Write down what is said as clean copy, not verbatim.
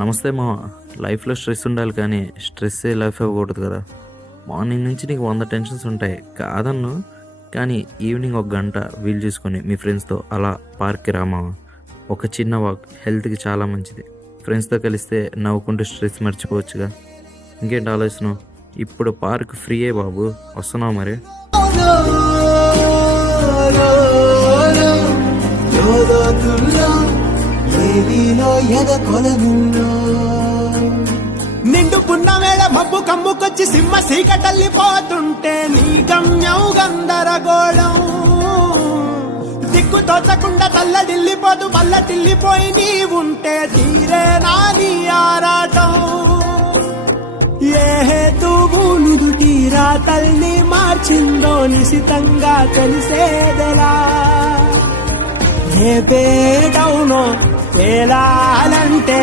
నమస్తే మా లైఫ్లో స్ట్రెస్ ఉండాలి కానీ స్ట్రెస్ లైఫ్ అవ్వకూడదు కదా. మార్నింగ్ నుంచి నీకు 100 టెన్షన్స్ ఉంటాయి కాదన్ను, కానీ ఈవినింగ్ 1 గంట వీలు చూసుకొని మీ ఫ్రెండ్స్తో అలా పార్క్కి రామా. ఒక చిన్న వాక్ హెల్త్కి చాలా మంచిది. ఫ్రెండ్స్తో కలిస్తే నవ్వుకుంటూ స్ట్రెస్ మర్చిపోవచ్చుగా. ఇంకేంటి ఆలోచన? ఇప్పుడు పార్క్ ఫ్రీయే బాబు, వస్తున్నావు మరి. నిండు పున్నమేళ మబ్బు కమ్ముకొచ్చి సింహ సీకటల్లిపోతుంటే నీ గమ్యం గందరగోళం. దిక్కు తోచకుండా తల్లడిల్లిపోతూ పల్లటిల్లిపోయి నీ ఉంటే తీరే నాని ఆరాటం. ఏ హేతువు నుదుటి రాతల్ని మార్చిందో నిశితంగా తెలిసేదెలా. రేపే డౌనో తేలాలంటే